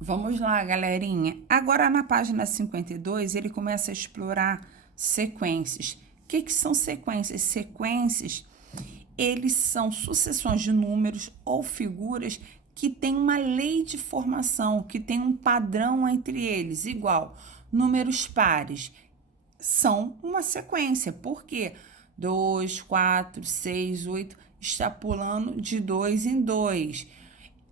Vamos lá, galerinha. Agora, na página 52, ele começa a explorar sequências. O que são sequências? Sequências, eles são sucessões de números ou figuras que têm uma lei de formação, que tem um padrão entre eles, igual números pares são uma sequência. Por quê? 2, 4, 6, 8 está pulando de 2 em 2.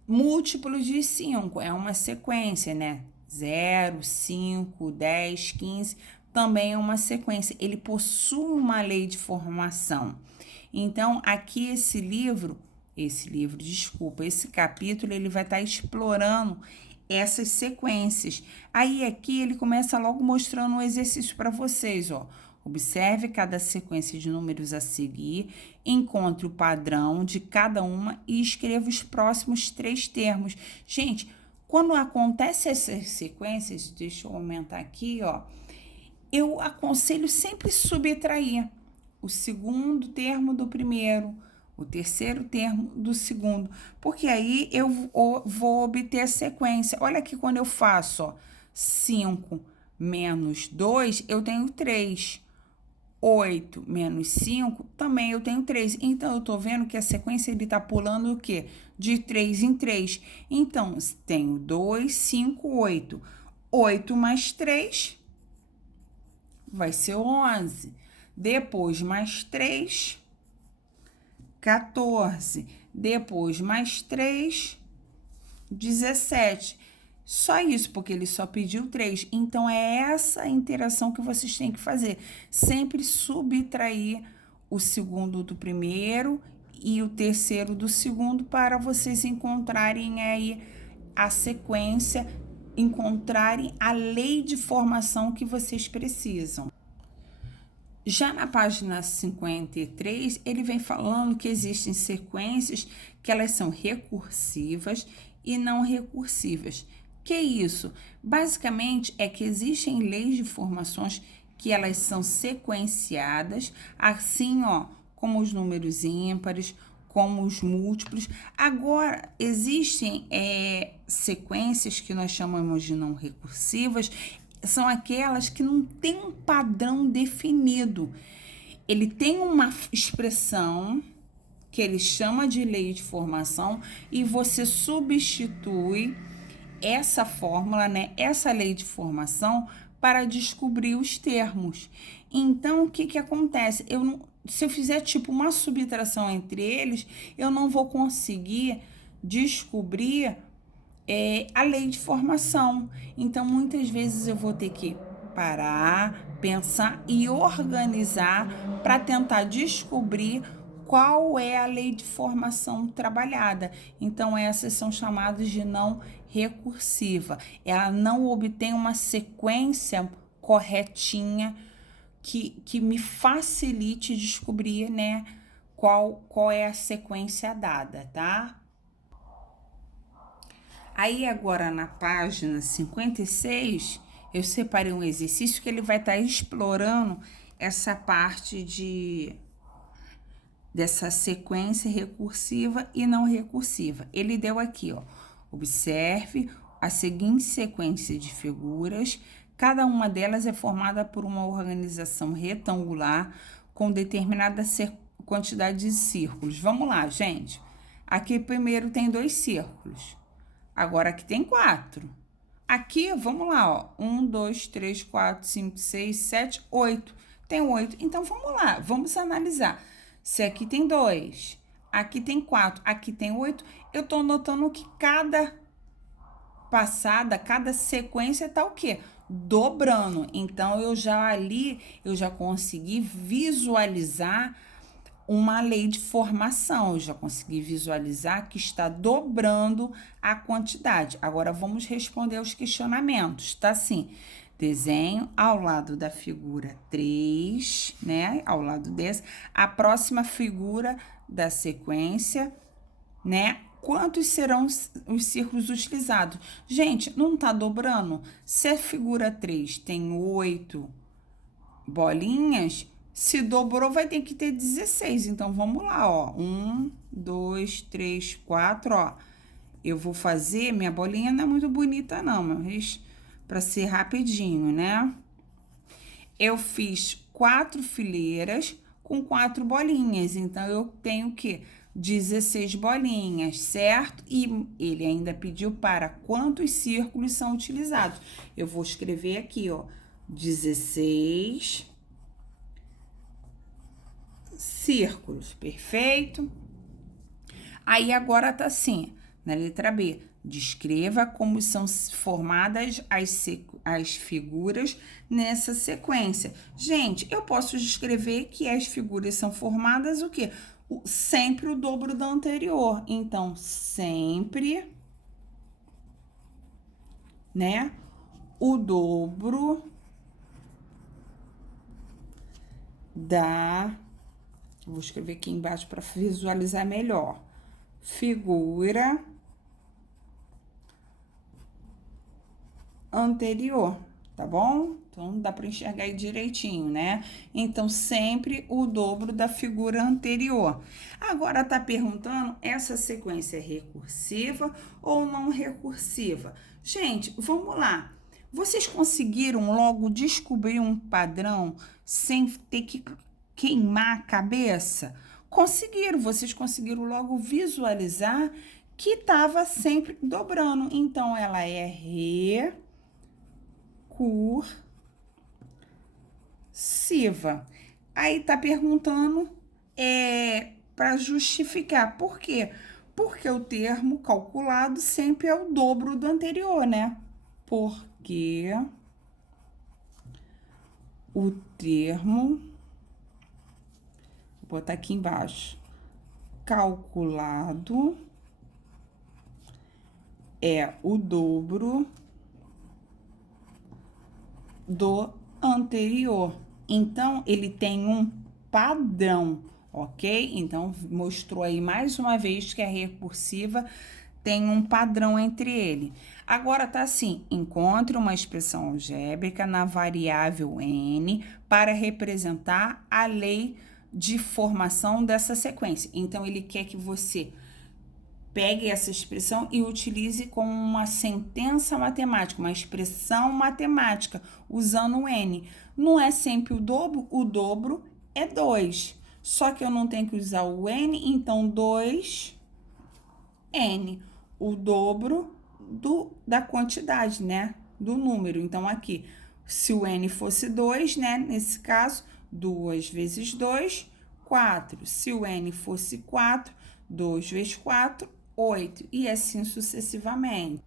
Múltiplos de 5 é uma sequência, né? 0, 5, 10, 15 também é uma sequência. Ele possui uma lei de formação. Então, aqui esse capítulo, ele vai estar explorando essas sequências. Aí aqui ele começa logo mostrando um exercício para vocês, ó. Observe cada sequência de números a seguir, encontre o padrão de cada uma e escreva os próximos 3 termos. Gente, quando acontece essas sequências, deixa eu aumentar aqui, ó, eu aconselho sempre subtrair o segundo termo do primeiro, o terceiro termo do segundo, porque aí eu vou obter a sequência. Olha aqui quando eu faço, ó, 5 menos 2, eu tenho 3. 8 menos 5, também eu tenho 3. Então, eu tô vendo que a sequência, ele tá pulando o quê? De 3 em 3. Então, tenho 2, 5, 8. 8 mais 3 vai ser 11. Depois, mais 3, 14. Depois, mais 3, 17. Só isso, porque ele só pediu 3. Então, é essa interação que vocês têm que fazer. Sempre subtrair o segundo do primeiro e o terceiro do segundo para vocês encontrarem aí a sequência, encontrarem a lei de formação que vocês precisam. Já na página 53, ele vem falando que existem sequências que elas são recursivas e não recursivas. Que é isso? Basicamente é que existem leis de formações que elas são sequenciadas, assim, ó, como os números ímpares, como os múltiplos. Agora, existem sequências que nós chamamos de não recursivas, são aquelas que não têm um padrão definido. Ele tem uma expressão que ele chama de lei de formação e você substitui essa fórmula, né, essa lei de formação para descobrir os termos. Então, o que acontece? Se eu fizer tipo uma subtração entre eles, eu não vou conseguir descobrir a lei de formação. Então, muitas vezes eu vou ter que parar, pensar e organizar para tentar descobrir qual é a lei de formação trabalhada. Então, essas são chamadas de não recursiva. Ela não obtém uma sequência corretinha que me facilite descobrir, né, qual é a sequência dada, tá? Aí agora na página 56, eu separei um exercício que ele vai estar explorando essa parte dessa sequência recursiva e não recursiva. Ele deu aqui, ó, observe a seguinte sequência de figuras, cada uma delas é formada por uma organização retangular com determinada quantidade de círculos. Vamos lá, gente. Aqui primeiro tem 2 círculos. Agora aqui tem 4. Aqui, vamos lá, ó. 1, 2, 3, 4, 5, 6, 7, 8. Tem 8. Então, vamos lá, vamos analisar. Se aqui tem 2, aqui tem 4, aqui tem 8, eu tô notando que cada passada, cada sequência tá o quê? Dobrando. Então, eu já consegui visualizar uma lei de formação. Eu já consegui visualizar que está dobrando a quantidade. Agora, vamos responder aos questionamentos, tá assim? Desenho ao lado da figura 3, né? Ao lado dessa. A próxima figura da sequência, né? Quantos serão os círculos utilizados? Gente, não tá dobrando? Se a figura 3 tem 8 bolinhas, se dobrou, vai ter que ter 16. Então, vamos lá, ó. 1, 2, 3, 4, ó. eu vou fazer, minha bolinha não é muito bonita não, mas para ser rapidinho, né? Eu fiz 4 fileiras com 4 bolinhas, então eu tenho o quê? 16 bolinhas, certo? E ele ainda pediu para quantos círculos são utilizados. Eu vou escrever aqui, ó, 16 círculos, perfeito? Aí agora tá assim, na letra B, descreva como são formadas as figuras nessa sequência. Gente, eu posso descrever que as figuras são formadas o quê? Sempre o dobro da anterior. Então, sempre, né? O dobro da... Vou escrever aqui embaixo para visualizar melhor. Figura anterior, tá bom? Então, dá para enxergar aí direitinho, né? Então, sempre o dobro da figura anterior. Agora, tá perguntando, essa sequência é recursiva ou não recursiva? Gente, vamos lá. Vocês conseguiram logo descobrir um padrão sem ter que queimar a cabeça? Conseguiram, vocês conseguiram logo visualizar que estava sempre dobrando. Então, ela é recursiva. Aí tá perguntando para justificar. Por quê? Porque o termo calculado sempre é o dobro do anterior, né? Porque o termo, vou botar aqui embaixo, calculado é o dobro do anterior. Então, ele tem um padrão, ok? Então, mostrou aí mais uma vez que a recursiva tem um padrão entre ele. Agora, tá assim, encontre uma expressão algébrica na variável n para representar a lei de formação dessa sequência. Então, ele quer que você pegue essa expressão e utilize como uma sentença matemática, uma expressão matemática, usando o n. Não é sempre o dobro é 2. Só que eu não tenho que usar o n, então 2n. O dobro da quantidade, né? Do número. Então, aqui, se o n fosse 2, né? Nesse caso, 2 vezes 2, 4. Se o n fosse 4, 2 vezes 4, 8. E assim sucessivamente.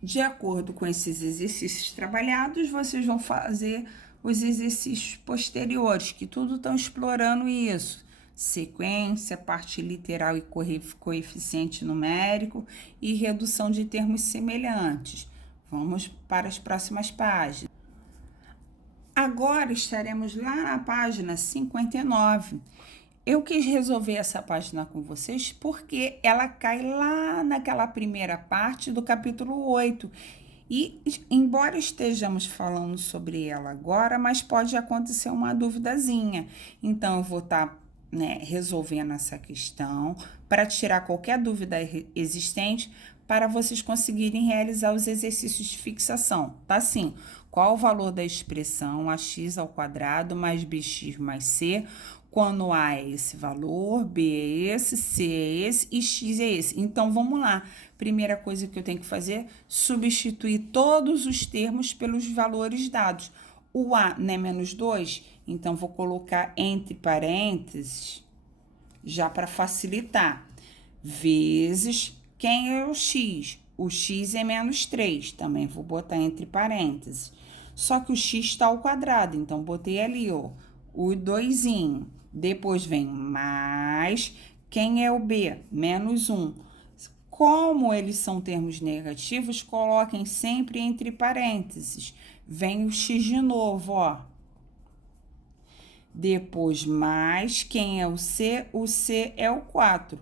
De acordo com esses exercícios trabalhados, vocês vão fazer os exercícios posteriores, que tudo estão explorando isso. Sequência, parte literal e coeficiente numérico e redução de termos semelhantes. Vamos para as próximas páginas. Agora estaremos lá na página 59. Eu quis resolver essa página com vocês porque ela cai lá naquela primeira parte do capítulo 8. E, embora estejamos falando sobre ela agora, mas pode acontecer uma duvidazinha. Então, eu vou estar resolvendo essa questão para tirar qualquer dúvida existente para vocês conseguirem realizar os exercícios de fixação. Tá assim, qual o valor da expressão ax² mais bx mais c, quando A é esse valor, B é esse, C é esse e X é esse. Então, vamos lá. Primeira coisa que eu tenho que fazer, substituir todos os termos pelos valores dados. O A não é menos 2, então vou colocar entre parênteses, já para facilitar. Vezes, quem é o X? O X é menos 3, também vou botar entre parênteses. Só que o X está ao quadrado, então botei ali, ó, o 2. Depois vem mais, quem é o B? Menos 1. Como eles são termos negativos, coloquem sempre entre parênteses. Vem o X de novo, ó. Depois mais, quem é o C? O C é o 4.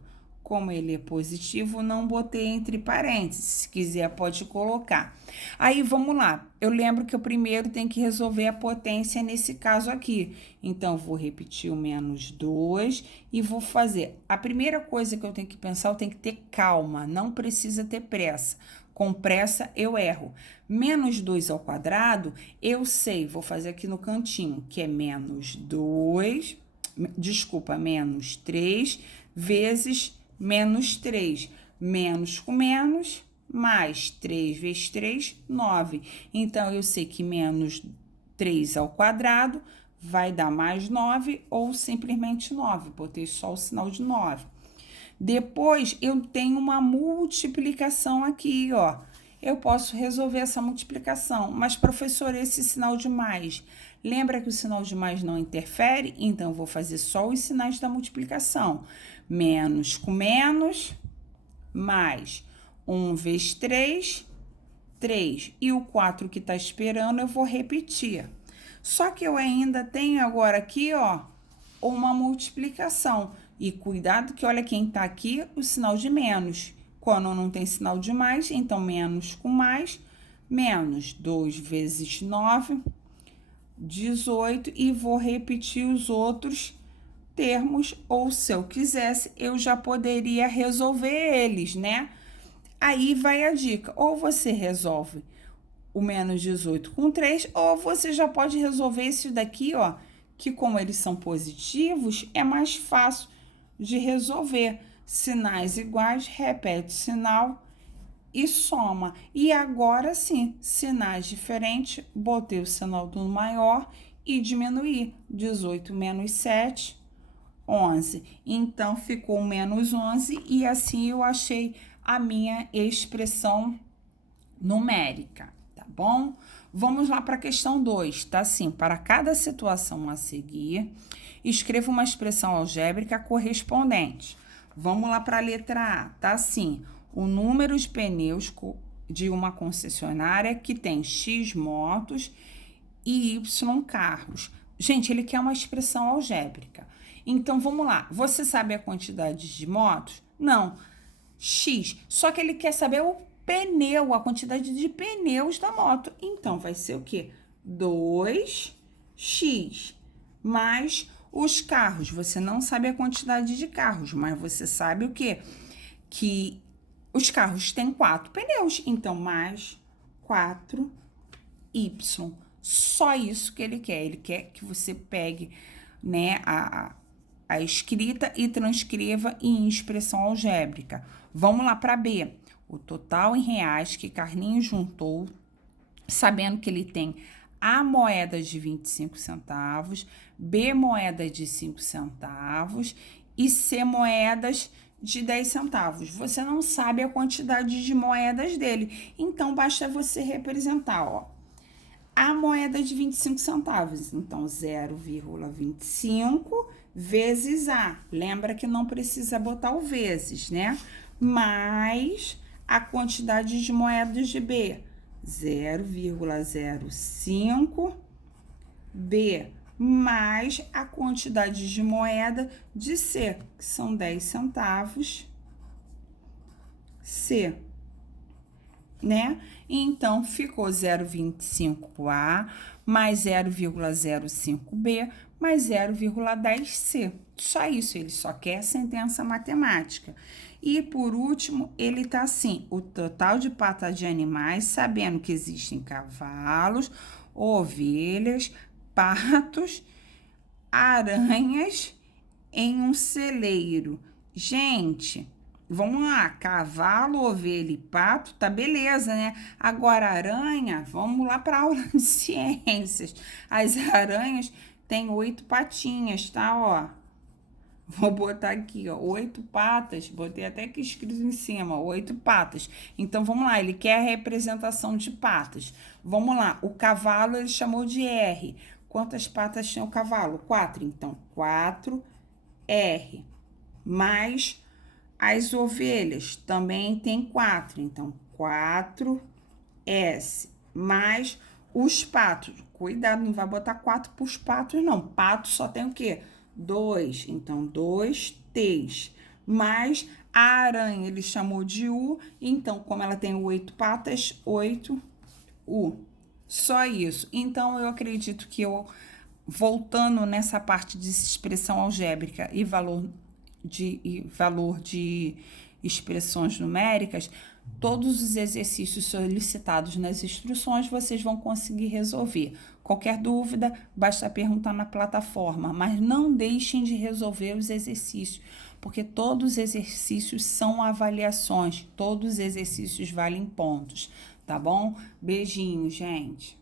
Como ele é positivo, não botei entre parênteses. Se quiser, pode colocar. Aí, vamos lá. Eu lembro que eu primeiro tenho que resolver a potência nesse caso aqui. Então, vou repetir o menos 2 e vou fazer. A primeira coisa que eu tenho que pensar, eu tenho que ter calma. Não precisa ter pressa. Com pressa, eu erro. Menos 2 ao quadrado, eu sei. Vou fazer aqui no cantinho, que é menos 2... Desculpa, menos 3 vezes menos 3. Menos com menos, mais 3 vezes 3, 9. Então, eu sei que menos 3 ao quadrado vai dar mais 9 ou simplesmente 9. Botei só o sinal de 9. Depois, eu tenho uma multiplicação aqui, ó. Eu posso resolver essa multiplicação, mas, professor, esse sinal de mais, lembra que o sinal de mais não interfere? Então, eu vou fazer só os sinais da multiplicação. Menos com menos, mais 1 vezes 3, 3. E o 4 que está esperando, eu vou repetir. Só que eu ainda tenho agora aqui, ó, uma multiplicação. E cuidado que olha quem tá aqui, o sinal de menos. Quando não tem sinal de mais, então menos com mais, menos 2 vezes 9, 18. E vou repetir os outros termos, ou se eu quisesse, eu já poderia resolver eles, né? Aí vai a dica, ou você resolve o menos 18 com 3, ou você já pode resolver esse daqui, ó, que como eles são positivos, é mais fácil de resolver. Sinais iguais, repete sinal e soma. E agora sim, sinais diferentes, botei o sinal do maior e diminuir. 18 menos 7, 11. Então, ficou menos 11 e assim eu achei a minha expressão numérica, tá bom? Vamos lá para a questão 2, tá assim, para cada situação a seguir, escreva uma expressão algébrica correspondente. Vamos lá para a letra A, tá assim, o número de pneus de uma concessionária que tem X motos e Y carros. Gente, ele quer uma expressão algébrica. Então, vamos lá. Você sabe a quantidade de motos? Não. X. Só que ele quer saber o pneu, a quantidade de pneus da moto. Então, vai ser o quê? 2x mais os carros. Você não sabe a quantidade de carros, mas você sabe o quê? Que os carros têm 4 pneus. Então, mais 4y. Só isso que ele quer. Ele quer que você pegue, né, a escrita e transcreva em expressão algébrica. Vamos lá para B. O total em reais que Carlinhos juntou, sabendo que ele tem A moeda de 25 centavos, B moeda de 5 centavos e C moedas de 10 centavos. Você não sabe a quantidade de moedas dele, então basta você representar, ó. A moeda de 25 centavos, então 0,25 vezes A. Lembra que não precisa botar o vezes, né? Mais a quantidade de moedas de B, 0,05 B, mais a quantidade de moeda de C, que são 10 centavos C, né? Então, ficou 0,25A mais 0,05B mais 0,10C. Só isso, ele só quer sentença matemática. E, por último, ele tá assim, o total de patas de animais, sabendo que existem cavalos, ovelhas, patos, aranhas em um celeiro. Gente, vamos lá, cavalo, ovelha e pato, tá beleza, né? Agora, aranha, vamos lá para aula de ciências. As aranhas têm 8 patinhas, tá? Ó, vou botar aqui, ó, 8 patas, botei até aqui escrito em cima, 8 patas. Então, vamos lá, ele quer a representação de patas. Vamos lá, o cavalo ele chamou de R. Quantas patas tem o cavalo? 4, então, 4R. Mais as ovelhas também tem 4, então 4S, mais os patos. Cuidado, não vai botar 4 para os patos, não. Pato só tem o quê? 2, então 2T's, mais A aranha ele chamou de U, então, como ela tem 8 patas, 8 U. Só isso. Então, eu acredito que voltando nessa parte de expressão algébrica e valor de expressões numéricas, todos os exercícios solicitados nas instruções vocês vão conseguir resolver. Qualquer dúvida, basta perguntar na plataforma, mas não deixem de resolver os exercícios, porque todos os exercícios são avaliações, todos os exercícios valem pontos, tá bom? Beijinho, gente.